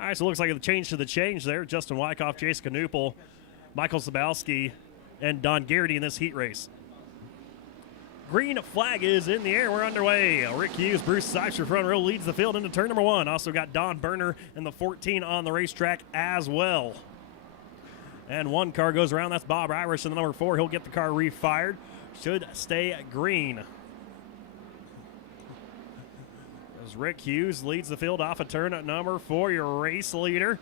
All right, so it looks like the change to the change there. Justin Wyckoff, Jason Knoopel, Michael Sabowski, and Don Garrity in this heat race. Green flag is in the air. We're underway. Rick Hughes, Bruce Seifster front row leads the field into turn number 1. Also got Don Berner and the 14 on the racetrack as well. And one car goes around. That's Bob Irish in the number 4. He'll get the car refired. Should stay green. As Rick Hughes leads the field off of turn at number 4, your race leader.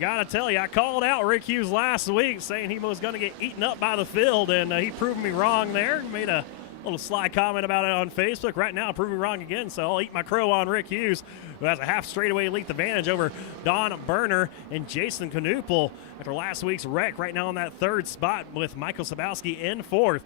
Gotta tell you, I called out Rick Hughes last week saying he was going to get eaten up by the field, and he proved me wrong there. Made a little sly comment about it on Facebook. Right now, proving wrong again, so I'll eat my crow on Rick Hughes, who has a half straightaway lead advantage over Don Berner and Jason Knoopel after last week's wreck. Right now in that 3rd spot with Michael Sabowski in 4th.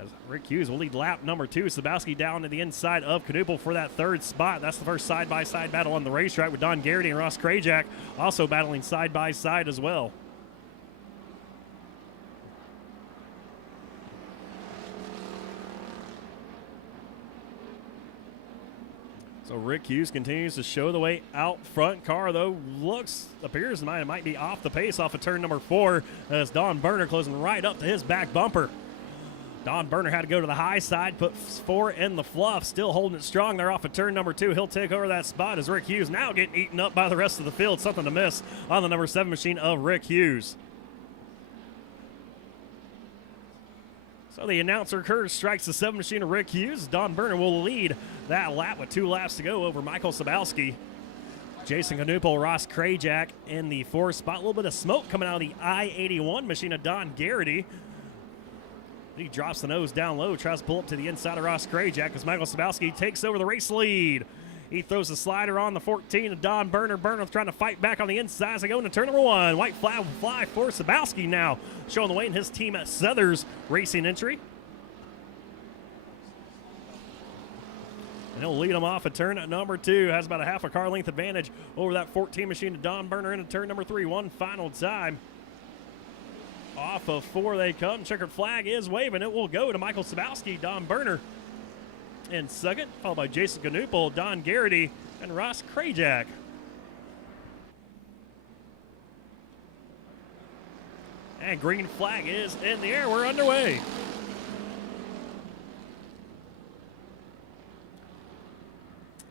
As Rick Hughes will lead lap number 2. Sabowski down to the inside of Knoopel for that 3rd spot. That's the first side-by-side battle on the racetrack with Don Garrity and Ross Krajak also battling side-by-side as well. So Rick Hughes continues to show the way out front. Car, though, appears it might be off the pace off of turn number 4 as Don Berner closing right up to his back bumper. Don Berner had to go to the high side, put 4 in the fluff, still holding it strong there off of turn number 2. He'll take over that spot as Rick Hughes now getting eaten up by the rest of the field. Something to miss on the number 7 machine of Rick Hughes. So the announcer Curtis strikes the 7 machine of Rick Hughes. Don Berner will lead that lap with 2 laps to go over Michael Sabowski. Jason Knoopel, Ross Krajak in the 4th spot. A little bit of smoke coming out of the I-81 machine of Don Garrity. He drops the nose down low, tries to pull up to the inside of Ross Krajak as Michael Sabowski takes over the race lead. He throws the slider on the 14 of Don Berner. Berner trying to fight back on the inside as they go into turn number 1. White flag will fly for Sabowski now, showing the way in his team at Southers Racing entry. And he'll lead him off at turn at number 2. Has about a half a car length advantage over that 14 machine of Don Berner into turn number 3. One final time. Off of 4 they come. Checkered flag is waving. It will go to Michael Sabowski, Don Berner in 2nd, followed by Jason Knoopel, Don Garrity, and Ross Krajak. And green flag is in the air. We're underway.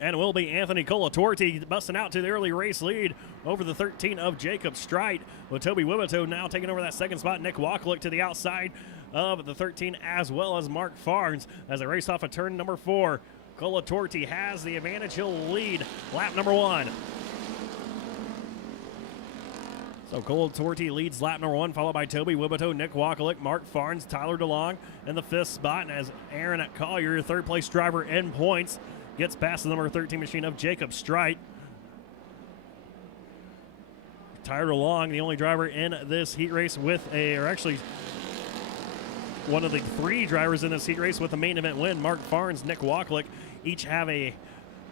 And it will be Anthony Colatorti busting out to the early race lead over the 13 of Jacob Strite, with Toby Wiboto now taking over that 2nd spot. Nick Wacklick to the outside of the 13, as well as Mark Farnes as they race off of turn number 4. Colatorti has the advantage. He'll lead lap number 1. So Colatorti leads lap number 1, followed by Toby Wiboto, Nick Wacklick, Mark Farnes, Tyler DeLong in the 5th spot. And as Aaron Collier, 3rd place driver in points, gets past the number 13 machine of Jacob Strite. Tyler DeLong, the only driver in this heat race with one of the 3 drivers in this heat race with a main event win. Mark Farnes, Nick Wacklick each have a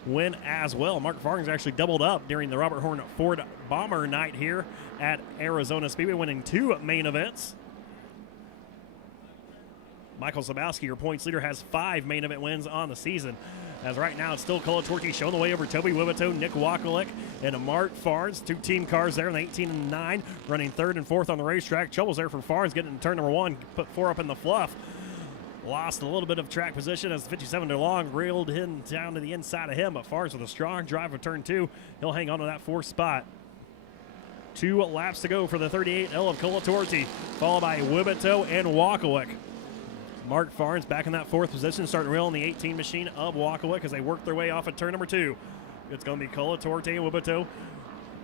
win as well. Mark Farnes actually doubled up during the Robert Horne Ford Bomber night here at Arizona Speedway, winning 2 main events. Michael Sabowski, your points leader, has 5 main event wins on the season. As right now, it's still Colatorti showing the way over Toby Wiboto, Nick Wacklick, and Mark Farnes. 2 team cars there in the 18 and 9, running 3rd and 4th on the racetrack. Troubles there for Farnes, getting into turn number 1, put 4 up in the fluff. Lost a little bit of track position as the 57 DeLong reeled him down to the inside of him, but Farnes with a strong drive of turn 2. He'll hang on to that 4th spot. 2 laps to go for the 38L of Colatorti, followed by Wiboto and Wacklick. Mark Farnes back in that 4th position, starting real in the 18 machine of Wacklick as they work their way off at turn number 2. It's going to be Colatorti and Wiboto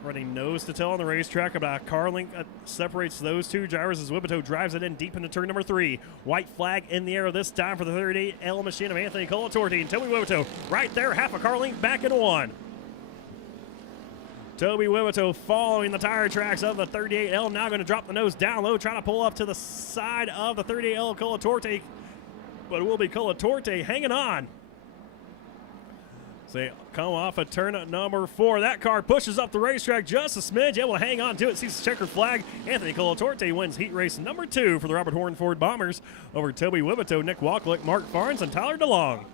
running nose to tail on the racetrack. About a car length separates those 2 drivers as Wiboto drives it in deep into turn number 3. White flag in the air this time for the 38L machine of Anthony Colatorti, and Toby Wiboto right there, half a car length back into 1. Toby Wiboto following the tire tracks of the 38L, now going to drop the nose down low, trying to pull up to the side of the 38L of Colatorti, but it will be Colatorti hanging on. So they come off a turn at number 4. That car pushes up the racetrack just a smidge, able to hang on to it, sees the checkered flag. Anthony Colatorti wins heat race number 2 for the Robert Horne Ford Bombers over Toby Wiboto, Nick Wacklick, Mark Farnes, and Tyler DeLong.